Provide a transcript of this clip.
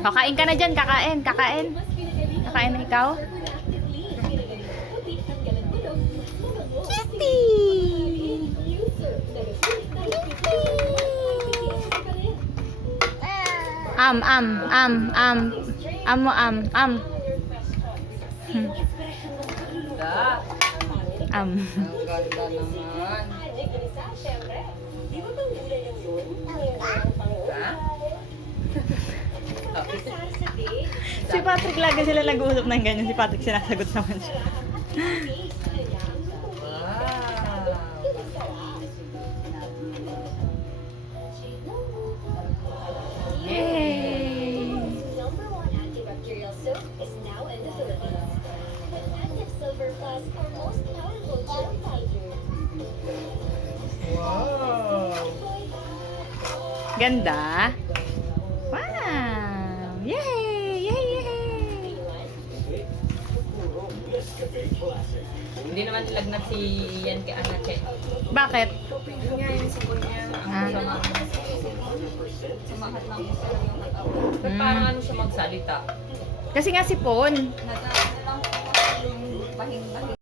Kakain ka na dyan, kakain, kakain. Kakain na ikaw. Kitty! Am mo, am. Ang ganda naman. Si Patrick lagi sila nag-uusap ng ganyan. Si Patrick sinasagot naman siya. Yay! #1 antibacterial soap is now in the Philippines. With Active Silver Plus, our most powerful gel fighter. Ganda. Wow! Yay! Yay! Yay! Hindi naman lagnat si Ian kay Anache. Bakit? Yun nga yung sabon niya. Ang sama. Sumahat lang siya yung katawan. Ba't parang ano siya magsalita? Kasi nga sipon. Nasa lang po yung bahing-bahing.